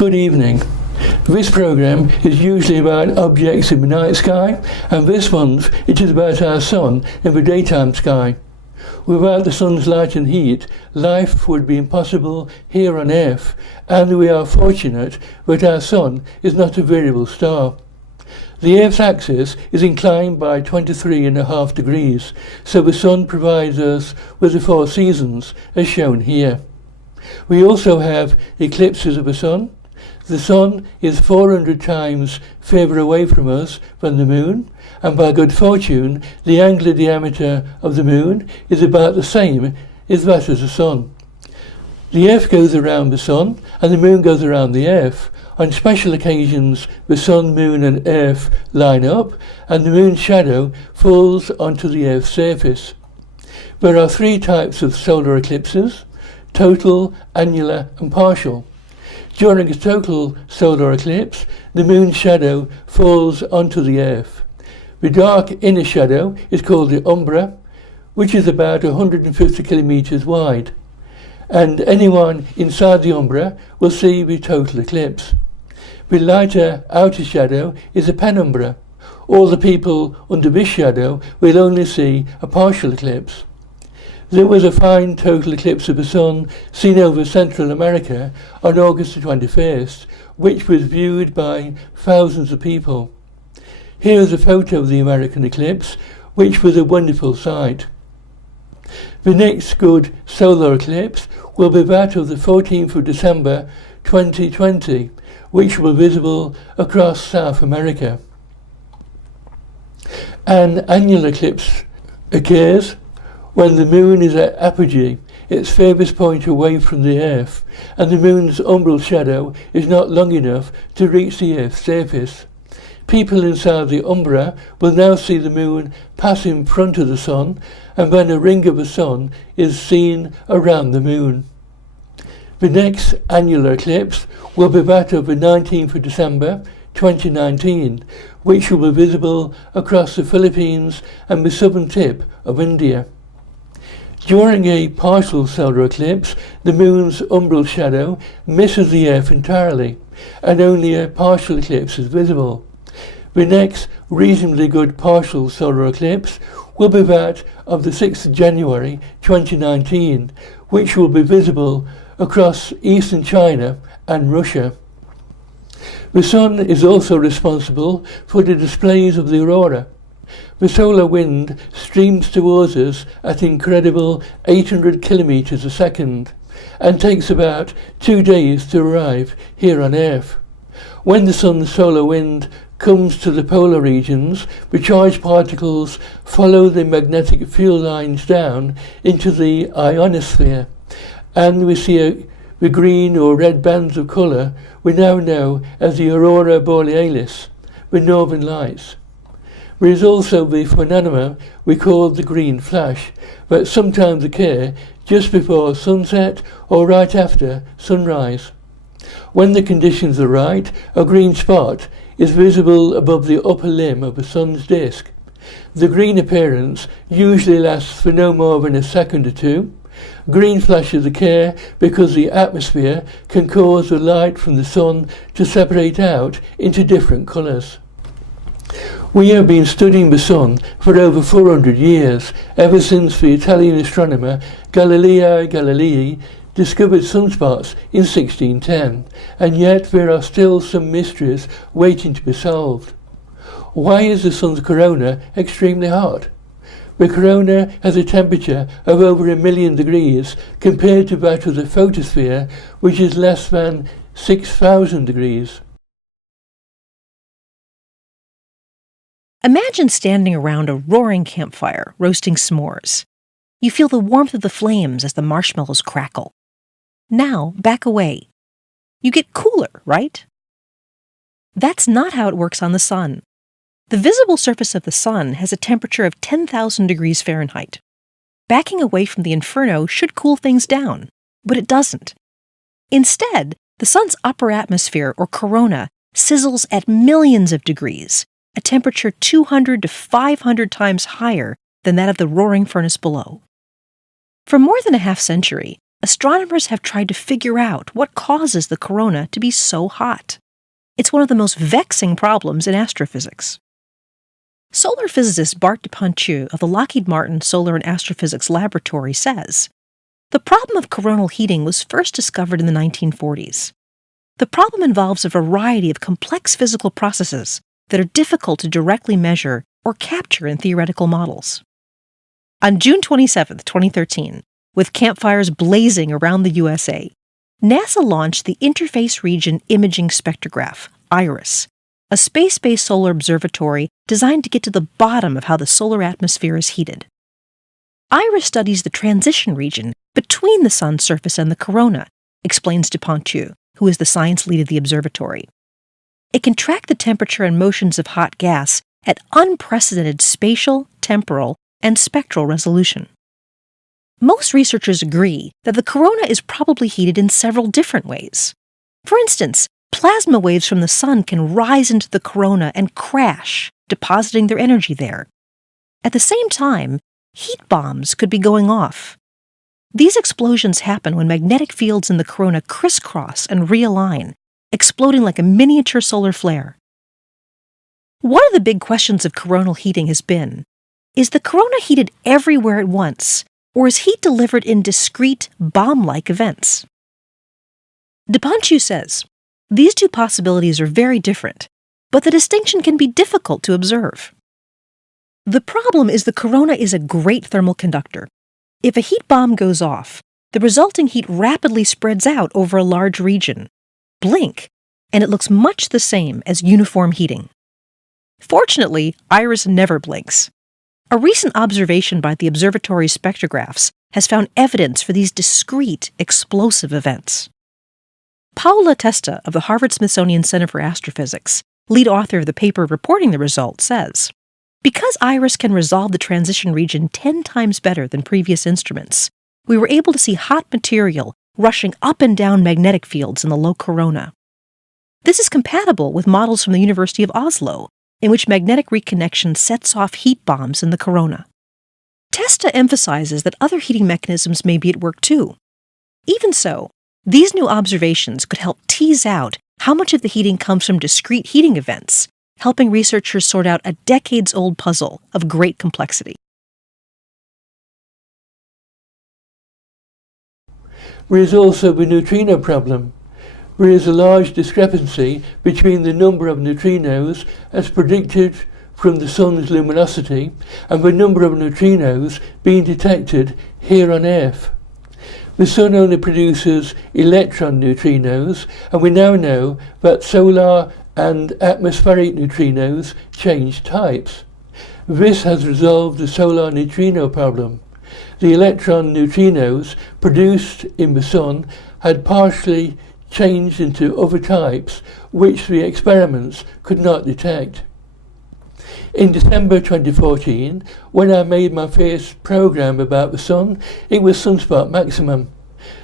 Good evening. This programme is usually about objects in the night sky, and this month it is about our sun in the daytime sky. Without the sun's light and heat, life would be impossible here on Earth, and we are fortunate that our sun is not a variable star. The Earth's axis is inclined by 23.5 degrees, so the sun provides us with the 4 seasons, as shown here. We also have eclipses of the sun. The sun is 400 times further away from us than the moon, and by good fortune, the angular diameter of the moon is about the same as that of the sun. The Earth goes around the sun, and the moon goes around the Earth. On special occasions, the sun, moon and Earth line up, and the moon's shadow falls onto the Earth's surface. There are 3 types of solar eclipses: total, annular and partial. During a total solar eclipse, the moon's shadow falls onto the Earth. The dark inner shadow is called the umbra, which is about 150 kilometers wide, and anyone inside the umbra will see the total eclipse. The lighter outer shadow is a penumbra. All the people under this shadow will only see a partial eclipse. There was a fine total eclipse of the sun seen over Central America on August the 21st, which was viewed by thousands of people. Here is a photo of the American eclipse, which was a wonderful sight. The next good solar eclipse will be that of the 14th of December 2020, which will be visible across South America. An annular eclipse occurs when the moon is at apogee, its furthest point away from the Earth, and the moon's umbral shadow is not long enough to reach the Earth's surface. People inside the umbra will now see the moon pass in front of the sun, and then a ring of the sun is seen around the moon. The next annular eclipse will be that of the 19th of December 2019, which will be visible across the Philippines and the southern tip of India. During a partial solar eclipse, the moon's umbral shadow misses the Earth entirely, and only a partial eclipse is visible. The next reasonably good partial solar eclipse will be that of the 6th of January 2019, which will be visible across eastern China and Russia. The sun is also responsible for the displays of the aurora. The solar wind streams towards us at incredible 800 kilometers a second and takes about 2 days to arrive here on Earth. When the sun's solar wind comes to the polar regions, the charged particles follow the magnetic field lines down into the ionosphere, and we see the green or red bands of colour we now know as the aurora borealis, the northern lights. There is also the phenomenon we call the green flash, that sometimes occur just before sunset or right after sunrise. When the conditions are right, a green spot is visible above the upper limb of the sun's disk. The green appearance usually lasts for no more than a second or 2. Green flashes occur because the atmosphere can cause the light from the sun to separate out into different colours. We have been studying the sun for over 400 years, ever since the Italian astronomer Galileo Galilei discovered sunspots in 1610, and yet there are still some mysteries waiting to be solved. Why is the sun's corona extremely hot? The corona has a temperature of over 1 million degrees compared to that of the photosphere, which is less than 6,000 degrees. Imagine standing around a roaring campfire, roasting s'mores. You feel the warmth of the flames as the marshmallows crackle. Now, back away. You get cooler, right? That's not how it works on the sun. The visible surface of the sun has a temperature of 10,000 degrees Fahrenheit. Backing away from the inferno should cool things down, but it doesn't. Instead, the sun's upper atmosphere, or corona, sizzles at millions of degrees, a temperature 200 to 500 times higher than that of the roaring furnace below. For more than a half century, astronomers have tried to figure out what causes the corona to be so hot. It's one of the most vexing problems in astrophysics. Solar physicist Bart Depontieu of the Lockheed Martin Solar and Astrophysics Laboratory says, "The problem of coronal heating was first discovered in the 1940s. The problem involves a variety of complex physical processes that are difficult to directly measure or capture in theoretical models." On June 27, 2013, with campfires blazing around the USA, NASA launched the Interface Region Imaging Spectrograph, IRIS, a space-based solar observatory designed to get to the bottom of how the solar atmosphere is heated. IRIS studies the transition region between the sun's surface and the corona, explains Depontieu, who is the science lead of the observatory. It can track the temperature and motions of hot gas at unprecedented spatial, temporal, and spectral resolution. Most researchers agree that the corona is probably heated in several different ways. For instance, plasma waves from the sun can rise into the corona and crash, depositing their energy there. At the same time, heat bombs could be going off. These explosions happen when magnetic fields in the corona crisscross and realign, exploding like a miniature solar flare. One of the big questions of coronal heating has been, is the corona heated everywhere at once, or is heat delivered in discrete, bomb-like events? Depontieu says, these two possibilities are very different, but the distinction can be difficult to observe. The problem is the corona is a great thermal conductor. If a heat bomb goes off, the resulting heat rapidly spreads out over a large region. Blink, and it looks much the same as uniform heating. Fortunately, IRIS never blinks. A recent observation by the observatory's spectrographs has found evidence for these discrete, explosive events. Paola Testa of the Harvard-Smithsonian Center for Astrophysics, lead author of the paper reporting the results, says, because IRIS can resolve the transition region 10 times better than previous instruments, we were able to see hot material rushing up and down magnetic fields in the low corona. This is compatible with models from the University of Oslo, in which magnetic reconnection sets off heat bombs in the corona. Testa emphasizes that other heating mechanisms may be at work too. Even so, these new observations could help tease out how much of the heating comes from discrete heating events, helping researchers sort out a decades-old puzzle of great complexity. There is also the neutrino problem. There is a large discrepancy between the number of neutrinos as predicted from the sun's luminosity and the number of neutrinos being detected here on Earth. The sun only produces electron neutrinos, and we now know that solar and atmospheric neutrinos change types. This has resolved the solar neutrino problem. The electron neutrinos produced in the sun had partially changed into other types which the experiments could not detect. In December 2014, when I made my first program about the sun, it was sunspot maximum.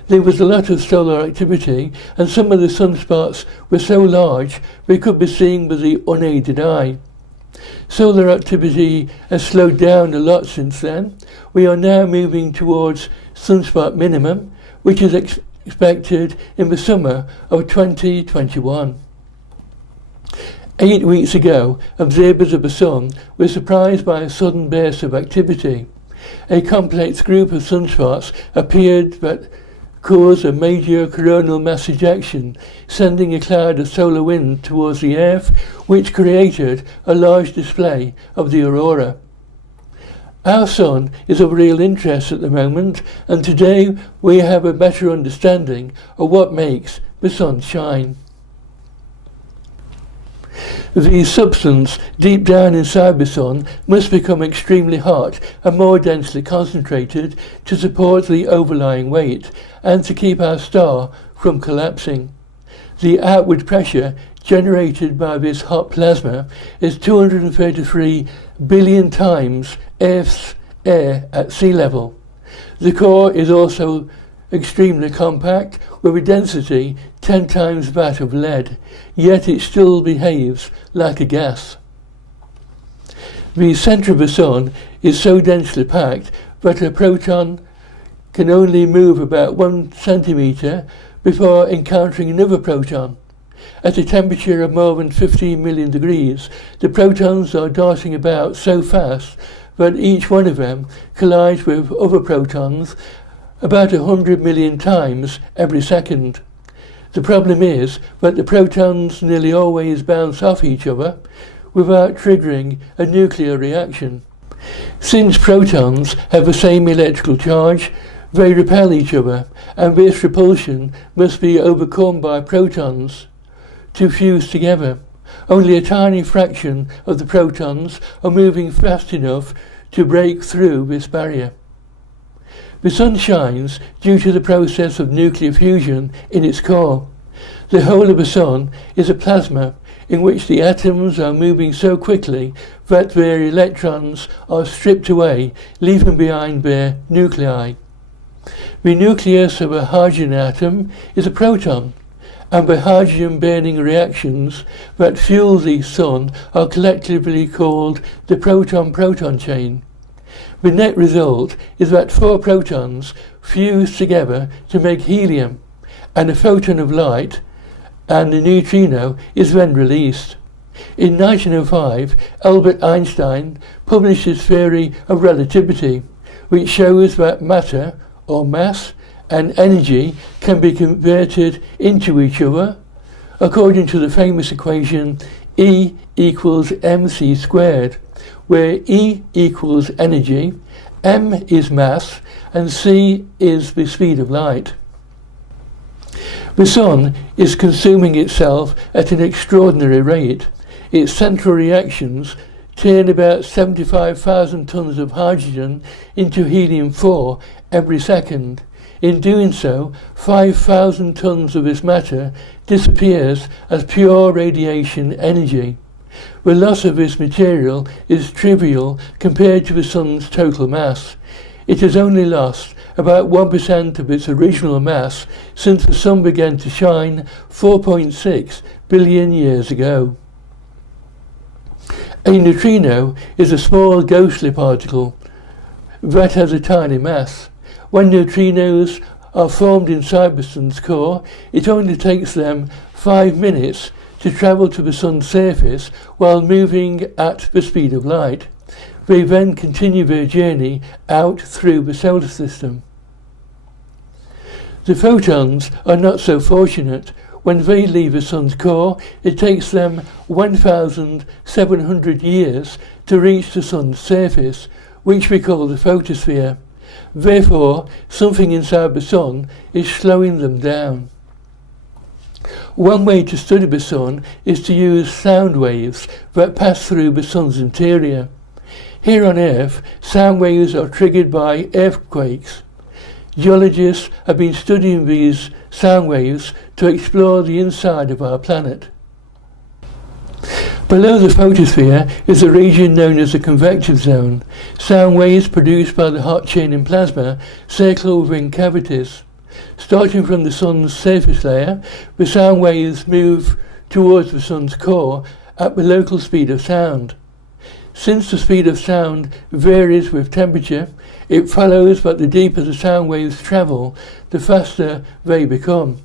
There was a lot of solar activity, and some of the sunspots were so large they could be seen with the unaided eye. Solar activity has slowed down a lot since then. We are now moving towards sunspot minimum, which is expected in the summer of 2021. 8 weeks ago, observers of the sun were surprised by a sudden burst of activity. A complex group of sunspots appeared that caused a major coronal mass ejection, sending a cloud of solar wind towards the Earth, which created a large display of the aurora. Our sun is of real interest at the moment, and today we have a better understanding of what makes the sun shine. The substance deep down inside the sun must become extremely hot and more densely concentrated to support the overlying weight and to keep our star from collapsing. The outward pressure generated by this hot plasma is 233 billion times Earth's air at sea level. The core is also extremely compact, with a density 10 times that of lead, yet it still behaves like a gas. The centre of the sun is so densely packed that a proton can only move about 1 centimetre before encountering another proton. At a temperature of more than 15 million degrees, the protons are darting about so fast that each one of them collides with other protons about 100 million times every second. The problem is that the protons nearly always bounce off each other without triggering a nuclear reaction. Since protons have the same electrical charge, they repel each other, and this repulsion must be overcome by protons to fuse together. Only a tiny fraction of the protons are moving fast enough to break through this barrier. The Sun shines due to the process of nuclear fusion in its core. The whole of the Sun is a plasma in which the atoms are moving so quickly that their electrons are stripped away, leaving behind their nuclei. The nucleus of a hydrogen atom is a proton, and the hydrogen-burning reactions that fuel the Sun are collectively called the proton-proton chain. The net result is that 4 protons fuse together to make helium, and a photon of light and a neutrino is then released. In 1905, Albert Einstein published his theory of relativity, which shows that matter, or mass, and energy can be converted into each other according to the famous equation E equals mc squared, where E equals energy, m is mass, and c is the speed of light. The Sun is consuming itself at an extraordinary rate. Its central reactions turn about 75,000 tons of hydrogen into helium-4 every second. In doing so, 5,000 tons of this matter disappears as pure radiation energy. The loss of this material is trivial compared to the Sun's total mass. It has only lost about 1% of its original mass since the Sun began to shine 4.6 billion years ago. A neutrino is a small ghostly particle that has a tiny mass. When neutrinos are formed inside the Sun's core, it only takes them 5 minutes to travel to the Sun's surface while moving at the speed of light. They then continue their journey out through the solar system. The photons are not so fortunate. When they leave the Sun's core, it takes them 1,700 years to reach the Sun's surface, which we call the photosphere. Therefore, something inside the Sun is slowing them down. One way to study the Sun is to use sound waves that pass through the Sun's interior. Here on Earth, sound waves are triggered by earthquakes. Geologists have been studying these sound waves to explore the inside of our planet. Below the photosphere is a region known as the convective zone. Sound waves produced by the hot chain in plasma circle within cavities. Starting from the Sun's surface layer, the sound waves move towards the Sun's core at the local speed of sound. Since the speed of sound varies with temperature, it follows that the deeper the sound waves travel, the faster they become.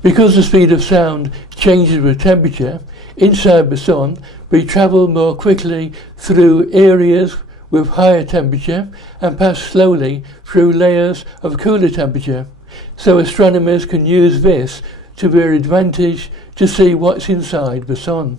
Because the speed of sound changes with temperature, inside the Sun, we travel more quickly through areas with higher temperature and pass slowly through layers of cooler temperature, so astronomers can use this to their advantage to see what's inside the Sun.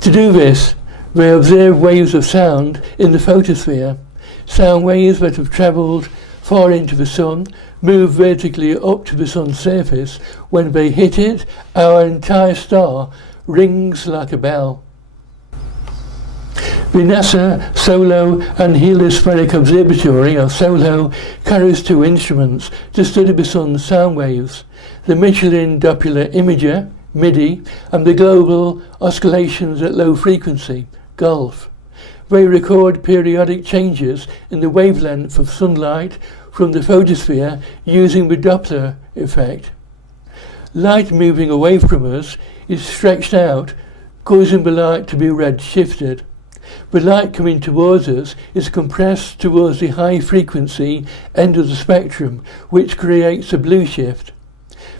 To do this, they observe waves of sound in the photosphere. Sound waves that have travelled far into the Sun move vertically up to the Sun's surface. When they hit it, our entire star rings like a bell. The NASA Solar and Heliospheric Observatory, or SOLO, carries 2 instruments to study the Sun's sound waves: the Michelin Doppler Imager, MIDI, and the Global Oscillations at Low Frequency, GOLF. They record periodic changes in the wavelength of sunlight from the photosphere using the Doppler effect. Light moving away from us is stretched out, causing the light to be red-shifted. The light coming towards us is compressed towards the high frequency end of the spectrum, which creates a blue shift.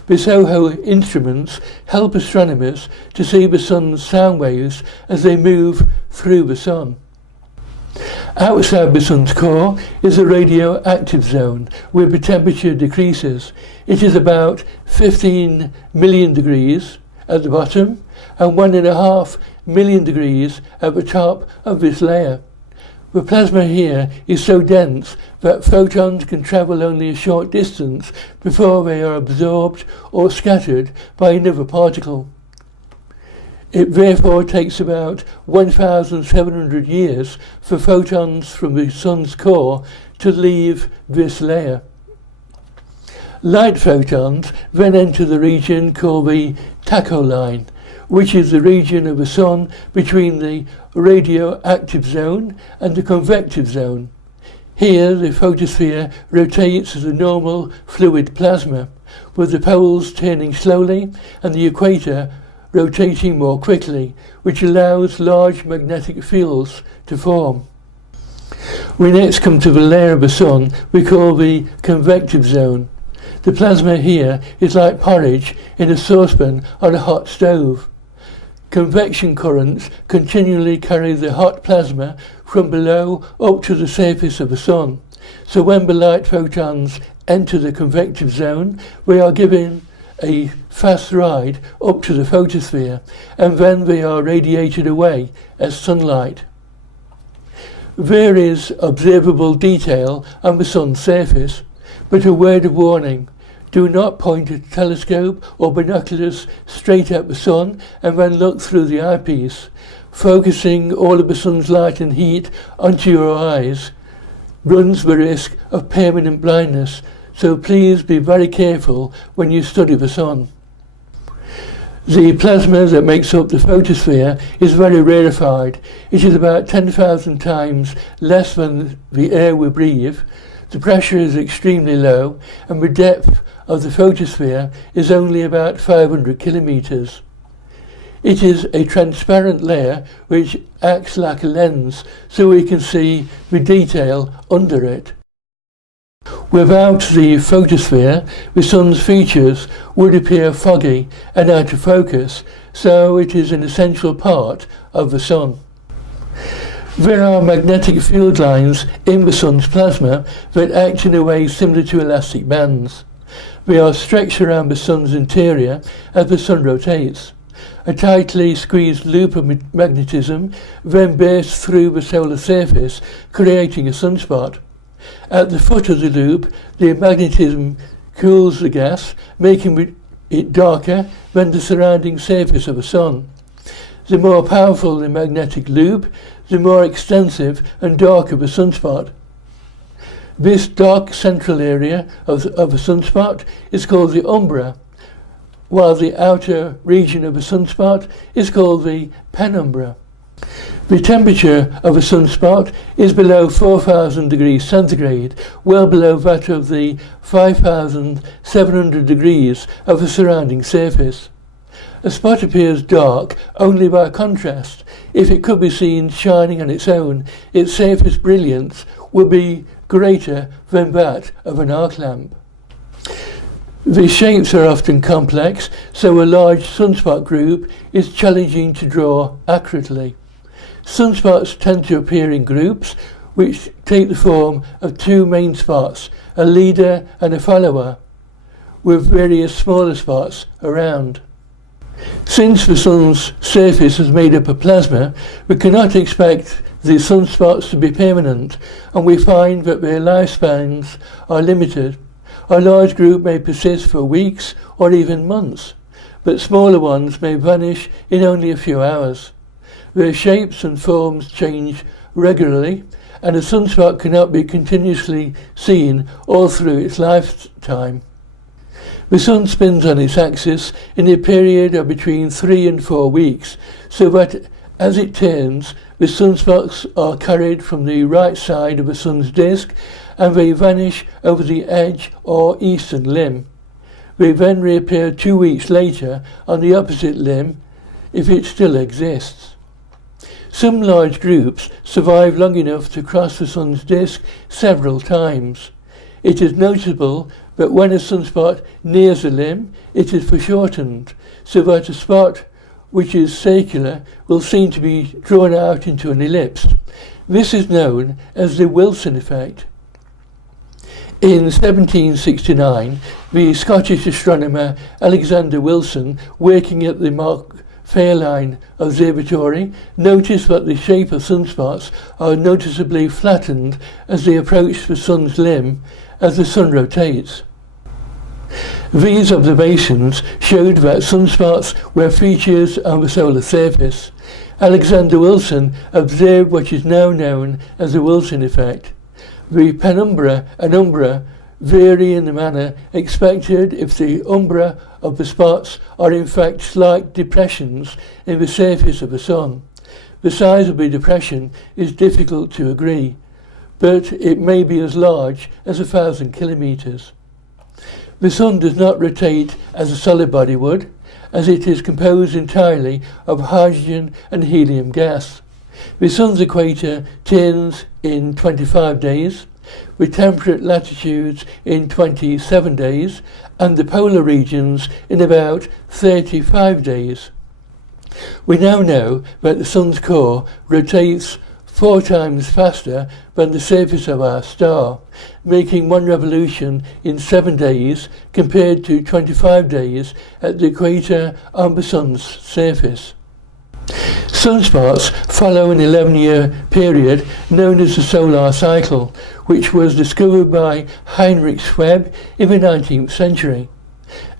The SOHO instruments help astronomers to see the sun's sound waves as they move through the sun. Outside the sun's core is a radioactive zone where the temperature decreases. It is about 15 million degrees at the bottom and 1.5 million degrees at the top of this layer. The plasma here is so dense that photons can travel only a short distance before they are absorbed or scattered by another particle. It therefore takes about 1,700 years for photons from the sun's core to leave this layer. Light photons then enter the region called the tacholine, which is the region of the sun between the radioactive zone and the convective zone. Here the photosphere rotates as a normal fluid plasma, with the poles turning slowly and the equator rotating more quickly, which allows large magnetic fields to form. We next come to the layer of the sun we call the convective zone. The plasma here is like porridge in a saucepan on a hot stove. Convection currents continually carry the hot plasma from below up to the surface of the sun. So when the light photons enter the convective zone, we are given a fast ride up to the photosphere, and then they are radiated away as sunlight. There is observable detail on the sun's surface, but a word of warning: do not point a telescope or binoculars straight at the sun and then look through the eyepiece. Focusing all of the sun's light and heat onto your eyes runs the risk of permanent blindness, so please be very careful when you study the sun. The plasma that makes up the photosphere is very rarefied. It is about 10,000 times less than the air we breathe. The pressure is extremely low, and the depth of the photosphere is only about 500 kilometers. It is a transparent layer which acts like a lens, so we can see the detail under it. Without the photosphere, the sun's features would appear foggy and out of focus, so it is an essential part of the sun. There are magnetic field lines in the sun's plasma that act in a way similar to elastic bands. They are stretched around the sun's interior as the sun rotates. A tightly squeezed loop of magnetism then bursts through the solar surface, creating a sunspot. At the foot of the loop, the magnetism cools the gas, making it darker than the surrounding surface of the sun. The more powerful the magnetic loop, the more extensive and darker the sunspot. This dark central area of a sunspot is called the umbra, while the outer region of a sunspot is called the penumbra. The temperature of a sunspot is below 4,000 degrees centigrade, well below that of the 5,700 degrees of the surrounding surface. A spot appears dark only by contrast. If it could be seen shining on its own, its surface brilliance would be greater than that of an arc lamp. The shapes are often complex, so a large sunspot group is challenging to draw accurately. Sunspots tend to appear in groups which take the form of two main spots, a leader and a follower, with various smaller spots around. Since the sun's surface is made up of plasma, we cannot expect the sunspots to be permanent, and we find that their lifespans are limited. A large group may persist for weeks or even months, but smaller ones may vanish in only a few hours. Their shapes and forms change regularly, and a sunspot cannot be continuously seen all through its lifetime. The sun spins on its axis in a period of between 3 and 4 weeks, so that as it turns, the sunspots are carried from the right side of the sun's disk, and they vanish over the edge or eastern limb. They then reappear 2 weeks later on the opposite limb, if it still exists. Some large groups survive long enough to cross the Sun's disk several times. It is noticeable that when a sunspot nears a limb, it is foreshortened, so that a spot which is circular will seem to be drawn out into an ellipse. This is known as the Wilson effect. In 1769, the Scottish astronomer Alexander Wilson, working at the Fairline Observatory, noticed that the shape of sunspots are noticeably flattened as they approach the Sun's limb as the Sun rotates. These observations showed that sunspots were features on the solar surface. Alexander Wilson observed what is now known as the Wilson effect. The penumbra and umbra vary in the manner expected if the umbra of the spots are in fact slight depressions in the surface of the Sun. The size of the depression is difficult to agree, but it may be as large as 1,000 kilometers. The Sun does not rotate as a solid body would, as it is composed entirely of hydrogen and helium gas. The Sun's equator turns in 25 days, with temperate latitudes in 27 days, and the polar regions in about 35 days. We now know that the Sun's core rotates 4 times faster than the surface of our star, making one revolution in 7 days compared to 25 days at the equator on the Sun's surface. Sunspots follow an 11-year period known as the solar cycle, which was discovered by Heinrich Schweb in the 19th century.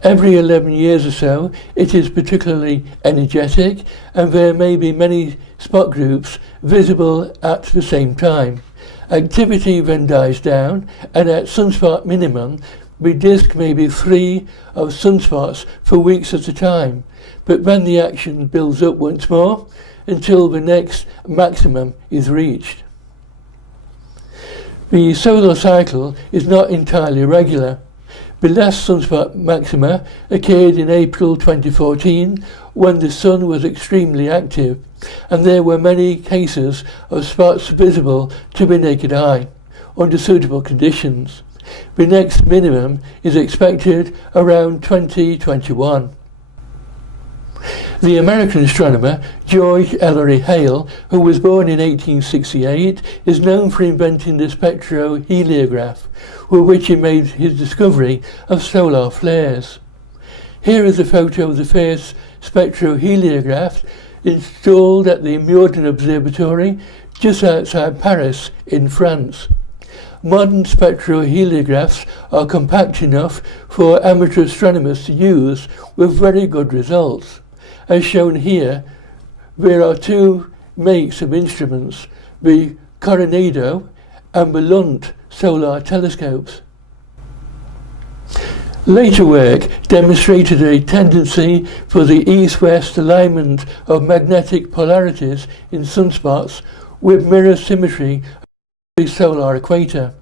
Every 11 years or so, it is particularly energetic, and there may be many spot groups visible at the same time. Activity then dies down, and at sunspot minimum, the disk may be free of sunspots for weeks at a time, but then the action builds up once more until the next maximum is reached. The solar cycle is not entirely regular. The last sunspot maxima occurred in April 2014 when the Sun was extremely active, and there were many cases of spots visible to the naked eye under suitable conditions. The next minimum is expected around 2021. The American astronomer George Ellery Hale, who was born in 1868, is known for inventing the spectroheliograph, with which he made his discovery of solar flares. Here is a photo of the first spectroheliograph installed at the Meudon Observatory just outside Paris in France. Modern spectroheliographs are compact enough for amateur astronomers to use with very good results. As shown here, there are 2 makes of instruments, the Coronado and the Lunt solar telescopes. Later work demonstrated a tendency for the east-west alignment of magnetic polarities in sunspots with mirror symmetry of the solar equator.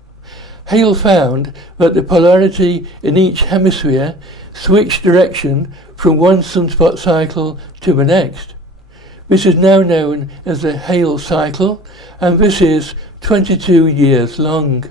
Hale found that the polarity in each hemisphere switched direction from one sunspot cycle to the next. This is now known as the Hale cycle, and this is 22 years long.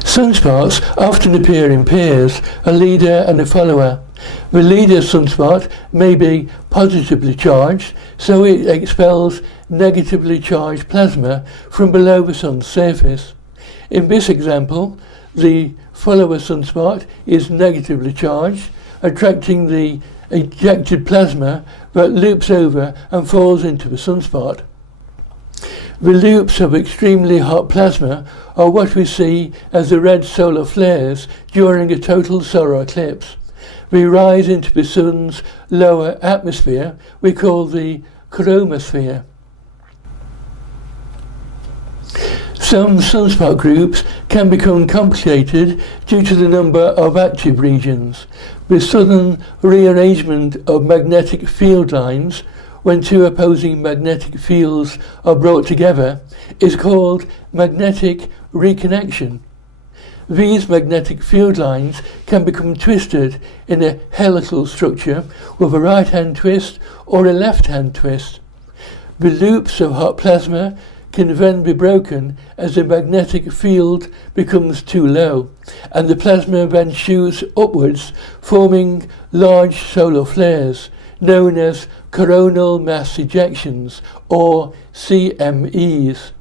Sunspots often appear in pairs, a leader and a follower. The leader sunspot may be positively charged, so it expels negatively charged plasma from below the Sun's surface. In this example, the follower sunspot is negatively charged, attracting the ejected plasma that loops over and falls into the sunspot. The loops of extremely hot plasma are what we see as the red solar flares during a total solar eclipse. They rise into the Sun's lower atmosphere we call the chromosphere. Some sunspot groups can become complicated due to the number of active regions. The sudden rearrangement of magnetic field lines when 2 opposing magnetic fields are brought together is called magnetic reconnection. These magnetic field lines can become twisted in a helical structure with a right-hand twist or a left-hand twist. The loops of hot plasma can then be broken as the magnetic field becomes too low, and the plasma then shoots upwards, forming large solar flares, known as coronal mass ejections, or CMEs.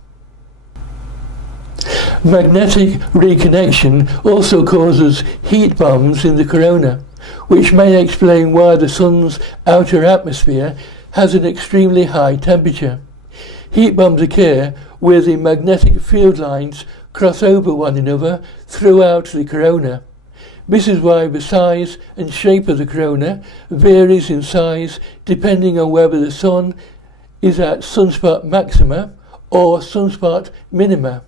Magnetic reconnection also causes heat bombs in the corona, which may explain why the Sun's outer atmosphere has an extremely high temperature. Heat bombs occur where the magnetic field lines cross over one another throughout the corona. This is why the size and shape of the corona varies in size depending on whether the Sun is at sunspot maxima or sunspot minima.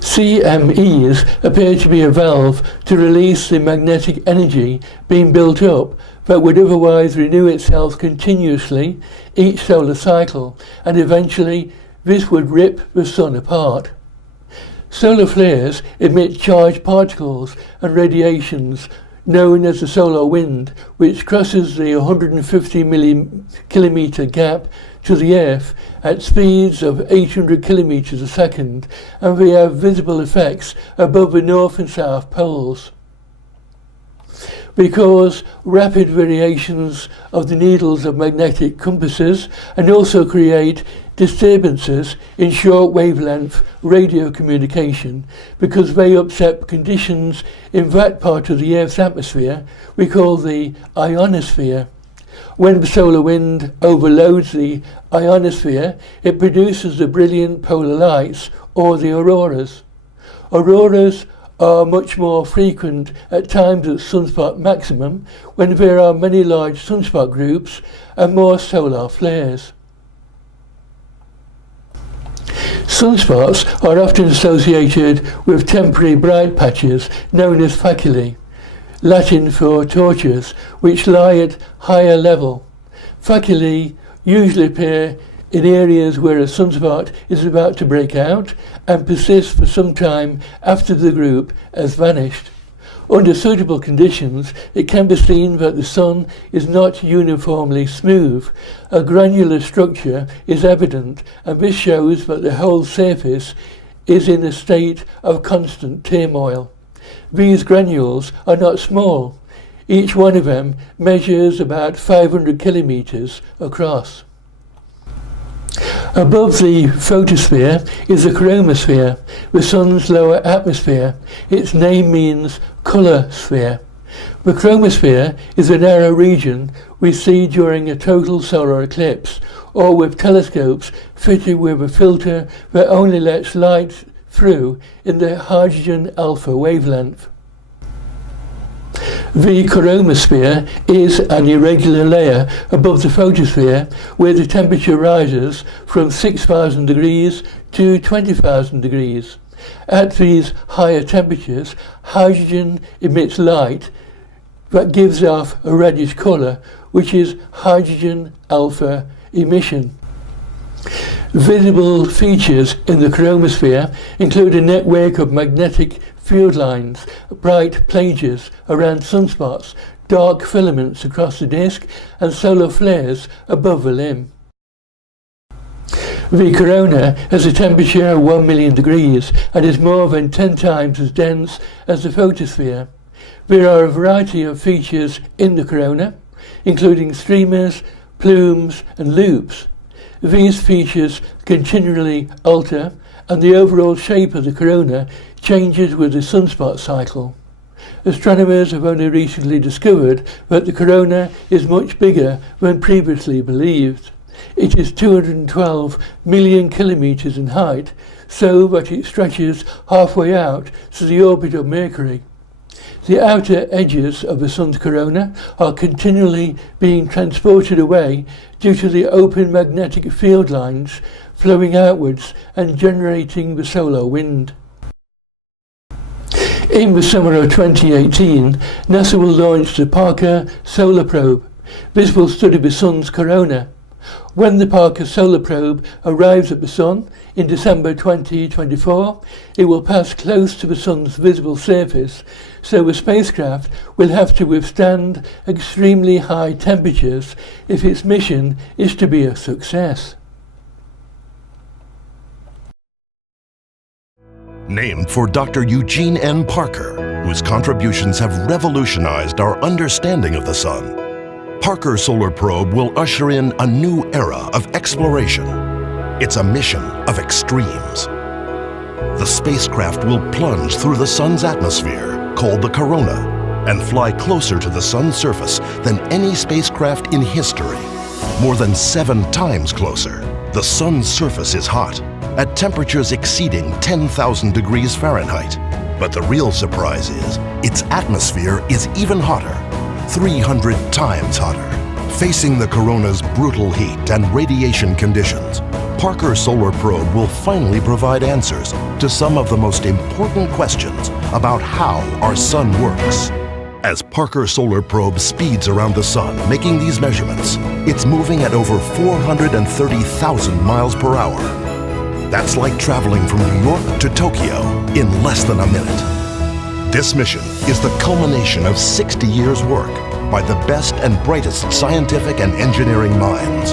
CMEs appear to be a valve to release the magnetic energy being built up that would otherwise renew itself continuously each solar cycle, and eventually this would rip the Sun apart. Solar flares emit charged particles and radiations known as the solar wind, which crosses the 150 kilometer gap to the Earth at speeds of 800 kilometers a second, and they have visible effects above the north and south poles. Because rapid variations of the needles of magnetic compasses and also create disturbances in short wavelength radio communication, because they upset conditions in that part of the Earth's atmosphere we call the ionosphere. When the solar wind overloads the ionosphere, it produces the brilliant polar lights, or the auroras. Auroras are much more frequent at times at sunspot maximum, when there are many large sunspot groups and more solar flares. Sunspots are often associated with temporary bright patches known as faculae, Latin for torches, which lie at higher level. Faculae usually appear in areas where a sunspot is about to break out and persist for some time after the group has vanished. Under suitable conditions, it can be seen that the Sun is not uniformly smooth. A granular structure is evident, and this shows that the whole surface is in a state of constant turmoil. These granules are not small. Each one of them measures about 500 kilometers across. Above the photosphere is the chromosphere, the Sun's lower atmosphere. Its name means colour sphere. The chromosphere is a narrow region we see during a total solar eclipse, or with telescopes fitted with a filter that only lets light through in the hydrogen alpha wavelength. The chromosphere is an irregular layer above the photosphere where the temperature rises from 6,000 degrees to 20,000 degrees. At these higher temperatures, hydrogen emits light that gives off a reddish colour, which is hydrogen alpha emission. Visible features in the chromosphere include a network of magnetic field lines, bright plages around sunspots, dark filaments across the disk, and solar flares above the limb. The corona has a temperature of 1 million degrees and is more than 10 times as dense as the photosphere. There are a variety of features in the corona, including streamers, plumes, and loops. These features continually alter, and the overall shape of the corona changes with the sunspot cycle. Astronomers have only recently discovered that the corona is much bigger than previously believed. It is 212 million kilometers in height, so that it stretches halfway out to the orbit of Mercury. The outer edges of the Sun's corona are continually being transported away due to the open magnetic field lines flowing outwards and generating the solar wind. In the summer of 2018, NASA will launch the Parker Solar Probe. This will study the Sun's corona. When the Parker Solar Probe arrives at the Sun in December 2024, it will pass close to the Sun's visible surface, so the spacecraft will have to withstand extremely high temperatures if its mission is to be a success. named for Dr. Eugene N. Parker, whose contributions have revolutionized our understanding of the Sun. Parker Solar Probe will usher in a new era of exploration. It's a mission of extremes. The spacecraft will plunge through the Sun's atmosphere, called the corona, and fly closer to the Sun's surface than any spacecraft in history. More than 7 times closer. The Sun's surface is hot, at temperatures exceeding 10,000 degrees Fahrenheit. But the real surprise is, its atmosphere is even hotter, 300 times hotter. Facing the corona's brutal heat and radiation conditions, Parker Solar Probe will finally provide answers to some of the most important questions about how our Sun works. As Parker Solar Probe speeds around the Sun making these measurements, it's moving at over 430,000 miles per hour. That's like traveling from New York to Tokyo in less than a minute. This mission is the culmination of 60 years' work by the best and brightest scientific and engineering minds.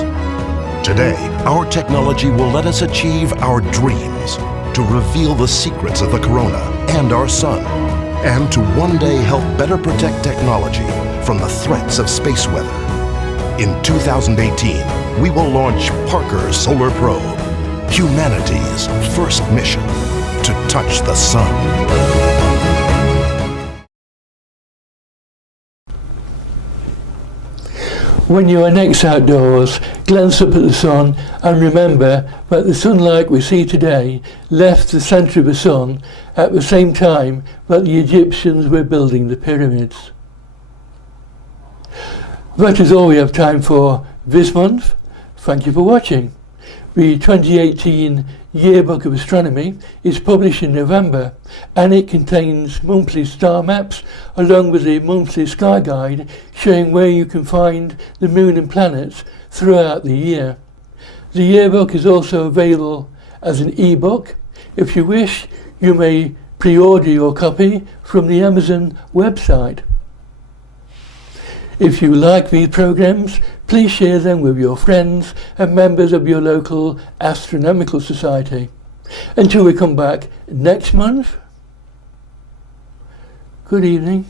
Today, our technology will let us achieve our dreams, to reveal the secrets of the corona and our Sun, and to one day help better protect technology from the threats of space weather. In 2018, we will launch Parker Solar Probe, humanity's first mission to touch the Sun. When you are next outdoors, glance up at the Sun and remember that the sunlight we see today left the centre of the Sun at the same time that the Egyptians were building the pyramids. That is all we have time for this month. Thank you for watching. The 2018 Yearbook of Astronomy is published in November, and it contains monthly star maps along with a monthly sky guide showing where you can find the moon and planets throughout the year. The yearbook is also available as an e-book. If you wish, you may pre-order your copy from the Amazon website. If you like these programs, please share them with your friends and members of your local astronomical society. Until we come back next month, good evening.